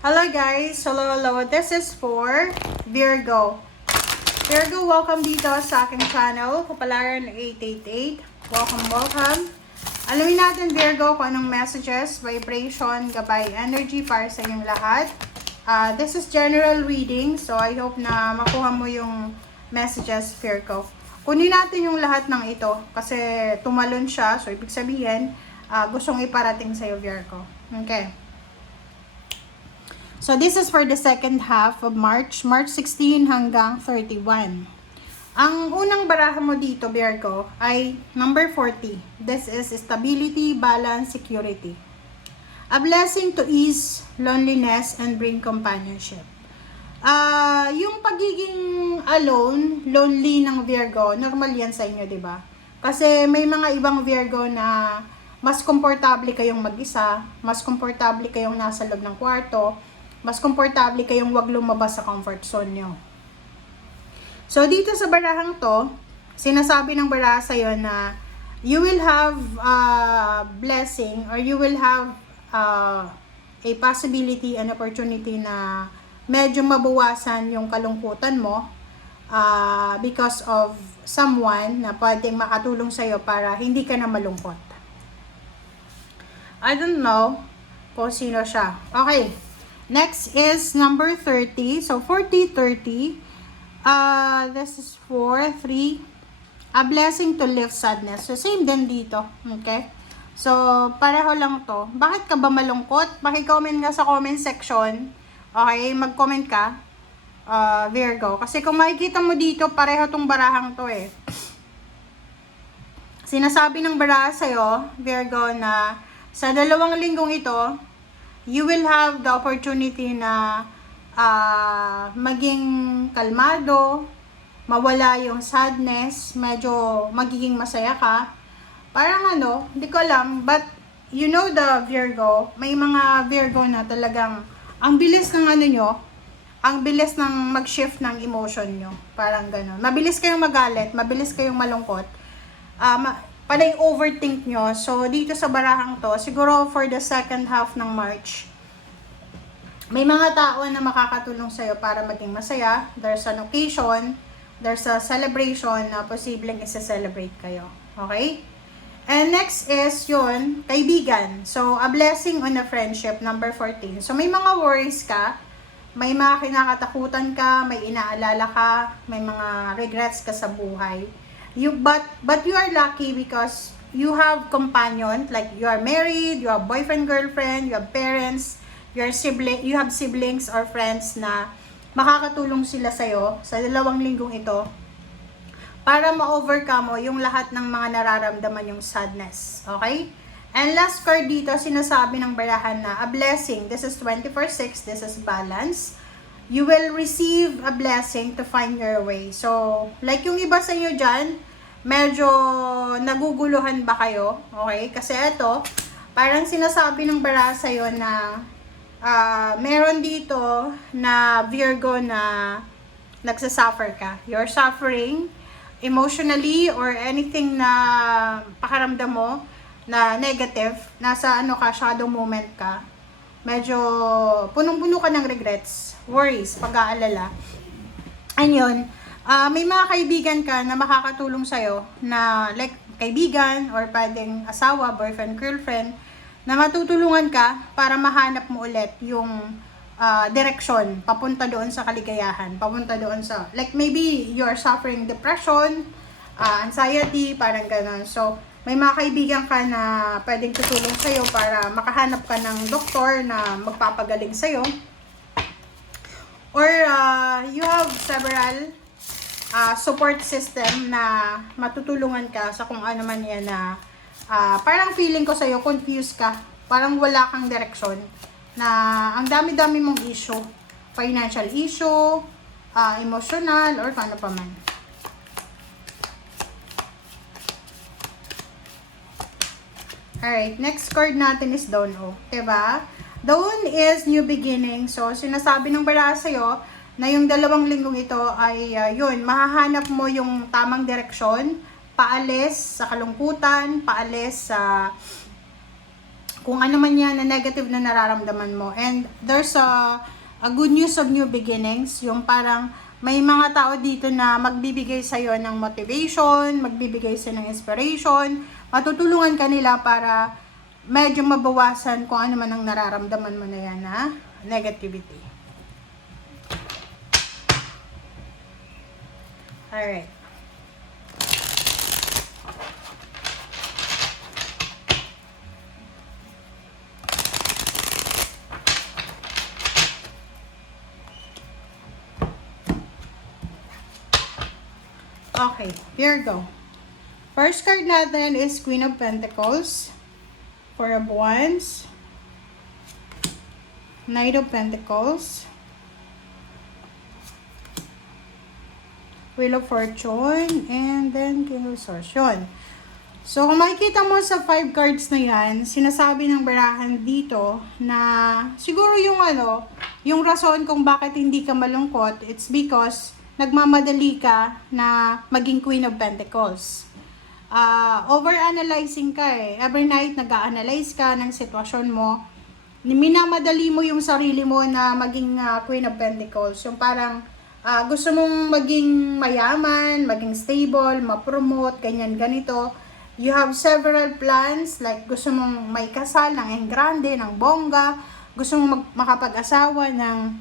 Hello guys! Hello! This is for Virgo. Virgo, welcome dito sa aking channel, Kapalaran 888. Welcome! Alamin natin Virgo kung anong messages, vibration, gabay, energy para sa inyong lahat. This is general reading, so I hope na makuha mo yung messages Virgo. Kunin natin yung lahat ng ito kasi tumalon siya, so ibig sabihin, gustong iparating sa'yo Virgo. Okay. So, this is for the second half of March 16 hanggang 31. Ang unang baraha mo dito, Virgo, ay number 40. This is stability, balance, security. A blessing to ease loneliness and bring companionship. Yung pagiging alone, lonely ng Virgo, normal yan sa inyo, di ba? Kasi may mga ibang Virgo na mas komportable kayong mag-isa, mas komportable kayong nasa loob ng kwarto, mas komportable kayong wag lumabas sa comfort zone nyo. So, dito sa barahang to, sinasabi ng baraha sa'yo na you will have a blessing or you will have a possibility, an opportunity na medyo mabawasan yung kalungkutan mo because of someone na pwedeng makatulong sa'yo para hindi ka na malungkot. I don't know kung sino siya. Okay. Next is number 30. So, 40, 30. This is 4, 3. A blessing to lift sadness. So, same din dito. Okay? So, pareho lang to. Bakit ka ba malungkot? Paki-comment nga sa comment section. Okay? Mag-comment ka. Virgo. Kasi kung makikita mo dito, pareho tong barahang to eh. Sinasabi ng baraha sa'yo, Virgo, na sa 2 linggong ito, you will have the opportunity na maging kalmado, mawala yung sadness, medyo magiging masaya ka. Parang hindi ko alam, but you know the Virgo, may mga Virgo na talagang ang bilis ng nyo, ang bilis ng mag-shift ng emotion nyo. Parang gano'n. Mabilis kayong magalit, mabilis kayong malungkot. Panay overthink nyo. So, dito sa barahang to, siguro for the second half ng March, may mga tao na makakatulong sa'yo para maging masaya. There's an occasion, there's a celebration na posibleng isa-celebrate kayo. Okay? And next is yun, kaibigan. So, a blessing on a friendship, number 14. So, may mga worries ka, may mga kinakatakutan ka, may inaalala ka, may mga regrets ka sa buhay. But you are lucky because you have companion, like you are married, you have boyfriend, girlfriend, you have parents, you have siblings or friends na makakatulong sila sa'yo sa 2 linggong ito para ma-overcome mo yung lahat ng mga nararamdaman yung sadness. Okay? And last card dito, sinasabi ng barahan na a blessing. This is 24/6. This is balance. You will receive a blessing to find your way. So, like yung iba sa inyo dyan, medyo naguguluhan ba kayo? Okay? Kasi ito, parang sinasabi ng baraha sa'yo na meron dito na Virgo na nagsasuffer ka. You're suffering emotionally or anything na pakaramdam mo na negative. Nasa shadow moment ka. Medyo punong-puno ka ng regrets, worries, pag-aalala. Ayun, may mga kaibigan ka na makakatulong sa'yo na like kaibigan or pwedeng asawa, boyfriend, girlfriend na matutulungan ka para mahanap mo ulit yung direksyon papunta doon sa kaligayahan, papunta doon sa like maybe you're suffering depression, anxiety, parang gano'n. So, may mga kaibigan ka na pwedeng tutulong sa'yo para makahanap ka ng doktor na magpapagaling sa'yo. Or you have several support system na matutulungan ka sa kung ano man yan na parang feeling ko sa'yo, confused ka. Parang wala kang direksyon. Na ang dami-dami mong issue. Financial issue, emotional, or ano pa man. Alright, next card natin is Dawn. Diba? Dawn is new beginning. So, sinasabi ng baraha sa'yo na yung 2 linggong ito ay yun, mahahanap mo yung tamang direksyon, paalis sa kalungkutan, paalis sa kung ano man yan na negative na nararamdaman mo. And there's a good news of new beginnings, yung parang may mga tao dito na magbibigay sa'yo ng motivation, magbibigay sa'yo ng inspiration, matutulungan ka nila para medyo mabawasan kung ano man ang nararamdaman mo na yan na negativity. Alright. Okay, here we go. First card natin is Queen of Pentacles, Four of Wands, Knight of Pentacles, Wheel of Fortune, and then King of Swords. Yun. So, kung makikita mo sa 5 cards na yan, sinasabi ng barahan dito na siguro yung rason kung bakit hindi ka malungkot, it's because nagmamadali ka na maging Queen of Pentacles. Over-analyzing ka eh. Every night, nag-a-analyze ka ng sitwasyon mo. Minamadali mo yung sarili mo na maging Queen of Pentacles. Yung parang gusto mong maging mayaman, maging stable, ma-promote, ganyan, ganito. You have several plans, like gusto mong may kasal ng engrande, ng bongga, gusto mong makapag-asawa ng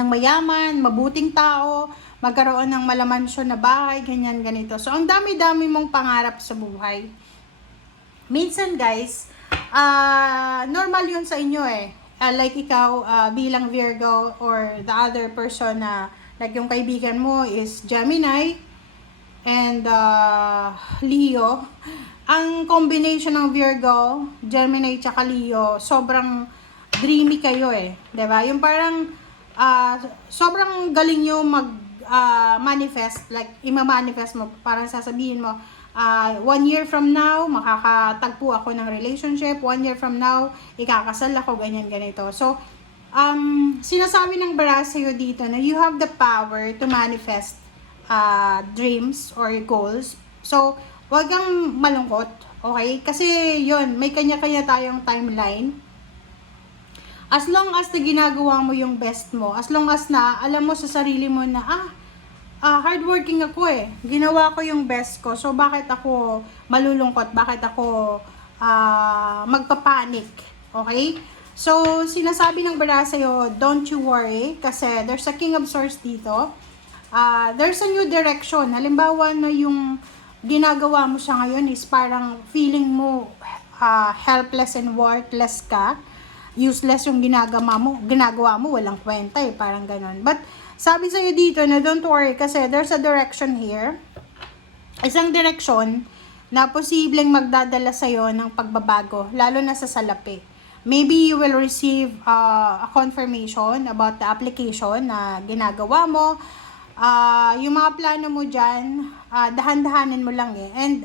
mayaman, mabuting tao, magkaroon ng malamansyon na bahay, ganyan, ganito. So, ang dami-dami mong pangarap sa buhay. Minsan, guys, normal yun sa inyo eh. Like ikaw, bilang Virgo, or the other person na, like yung kaibigan mo is Gemini, and Leo. Ang combination ng Virgo, Gemini, tsaka Leo, sobrang dreamy kayo eh. 'Di ba? Yung parang, sobrang galing nyo manifest, like ima-manifest mo, parang sasabihin mo, 1 year from now makakatagpo ako ng relationship, 1 year from now ikakasal ako, ganyan ganito. So sinasabi ng bara sa'yo dito na you have the power to manifest dreams or goals. So wag kang malungkot, okay? Kasi yun, may kanya-kanya tayong timeline. As long as na ginagawa mo yung best mo, as long as na alam mo sa sarili mo na, hardworking ako eh. Ginawa ko yung best ko. So, bakit ako malulungkot? Bakit ako magpapanik? Okay? So, sinasabi ng bara sa'yo, don't you worry. Kasi there's a King of Swords dito. There's a new direction. Halimbawa na yung ginagawa mo siya ngayon is parang feeling mo helpless and worthless ka. Useless yung ginagawa mo, walang kwenta eh, parang ganon. But, sabi sa'yo dito na don't worry kasi there's a direction here. Isang direction na posibleng magdadala sa'yo ng pagbabago, lalo na sa salapi. Maybe you will receive a confirmation about the application na ginagawa mo. Yung mga plano mo dyan, dahan-dahanin mo lang eh. And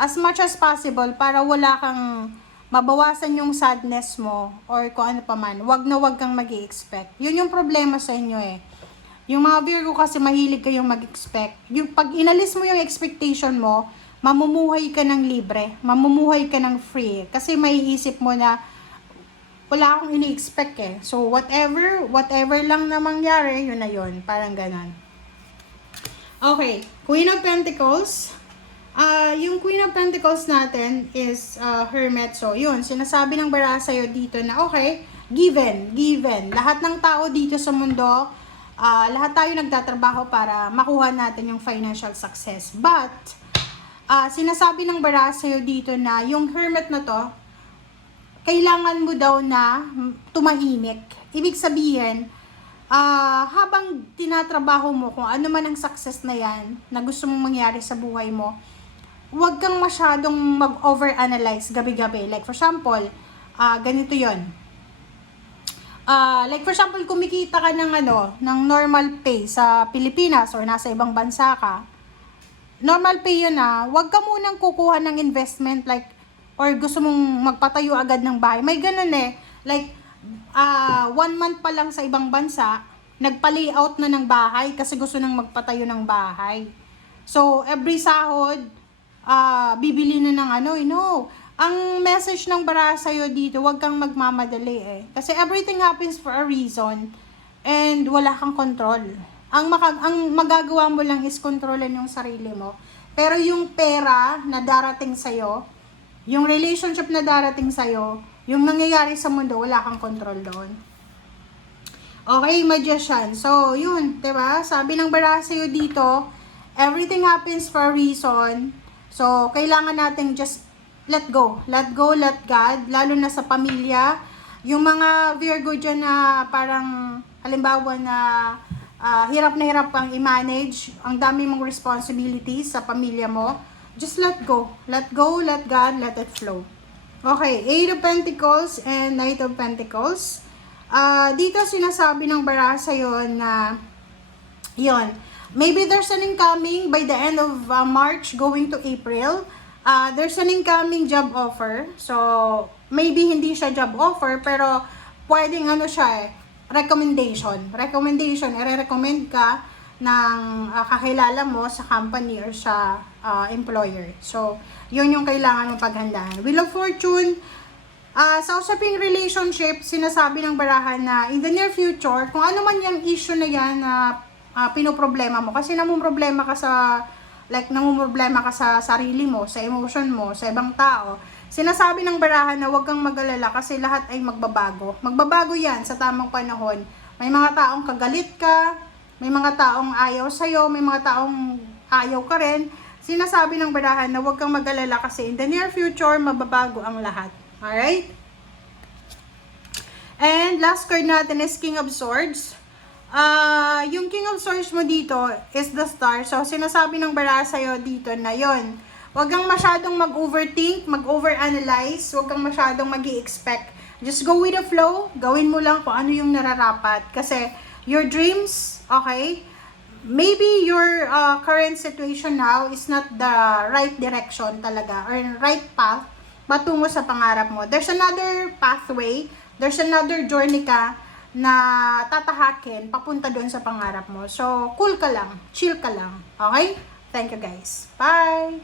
as much as possible, para wala kang mabawasan yung sadness mo or kung ano pa man, wag na wag kang mag-i-expect. Yun yung problema sa inyo eh. Yung mga Virgo kasi mahilig kayong mag-expect. Yung pag inalis mo yung expectation mo, mamumuhay ka ng libre, mamumuhay ka ng free. Kasi maiisip mo na wala akong ini-expect eh. So whatever lang na mangyari, yun na yun. Parang ganon. Okay, Queen of Pentacles. Yung Queen of Pentacles natin is Hermit. So, yun, sinasabi ng bara sa'yo dito na, okay, given. Lahat ng tao dito sa mundo, lahat tayo nagtatrabaho para makuha natin yung financial success. But, sinasabi ng bara sa'yo dito na, yung Hermit na to, kailangan mo daw na tumahimik. Ibig sabihin, habang tinatrabaho mo kung ano man ang success na yan, na gusto mong mangyari sa buhay mo, huwag kang masyadong mag-overanalyze gabi-gabi. Like for example, ganito yon. Like for example, kumikita ka ng ng normal pay sa Pilipinas or nasa ibang bansa ka. Normal pay yun huwag ka munang kukuha ng investment like or gusto mong magpatayo agad ng bahay. May ganun eh. Like 1 month pa lang sa ibang bansa, nagpa-layout na ng bahay kasi gusto nang magpatayo ng bahay. So every sahod bibili na ng ang message ng bara sa'yo dito, huwag kang magmamadali eh. Kasi everything happens for a reason and wala kang control. Ang magagawa mo lang is kontrolin yung sarili mo. Pero yung pera na darating sa'yo, yung relationship na darating sa'yo, yung nangyayari sa mundo, wala kang control doon. Okay, magician. So, yun, diba? Sabi ng bara sa'yo dito, everything happens for a reason. So, kailangan natin just let go. Let go, let God. Lalo na sa pamilya. Yung mga Virgo dyan na parang, halimbawa na hirap na hirap kang i-manage. Ang dami mong responsibilities sa pamilya mo. Just let go. Let go, let God, let it flow. Okay, Eight of Pentacles and Knight of Pentacles. Dito sinasabi ng bara sa'yo na yon, maybe there's an incoming by the end of March going to April. There's an incoming job offer. So, maybe hindi siya job offer, pero pwedeng ano siya eh, recommendation. Recommendation, i-recommend ka ng kakilala mo sa company or sa employer. So, yun yung kailangan mong paghandaan. Wheel of Fortune, sa usaping relationship, sinasabi ng barahan na in the near future, kung ano man yung issue na yan na pinoproblema mo, kasi namumroblema ka sa, namumroblema ka sa sarili mo, sa emotion mo, sa ibang tao, sinasabi ng barahan na huwag kang mag-alala kasi lahat ay magbabago. Magbabago yan sa tamang panahon. May mga taong kagalit ka, may mga taong ayaw sa'yo, may mga taong ayaw ka rin. Sinasabi ng barahan na huwag kang mag-alala kasi in the near future, mababago ang lahat. Alright? And last card natin is King of Swords. Yung King of Swords mo dito is the Star. So, sinasabi ng bara sa'yo dito na yon. Huwag kang masyadong mag-overthink, mag-overanalyze. Huwag kang masyadong mag-i-expect. Just go with the flow. Gawin mo lang kung ano yung nararapat. Kasi, your dreams, okay? Maybe your current situation now is not the right direction talaga or right path patungo sa pangarap mo. There's another pathway, there's another journey ka na tatahakin papunta doon sa pangarap mo. So, cool ka lang, chill ka lang. Okay? Thank you guys. Bye!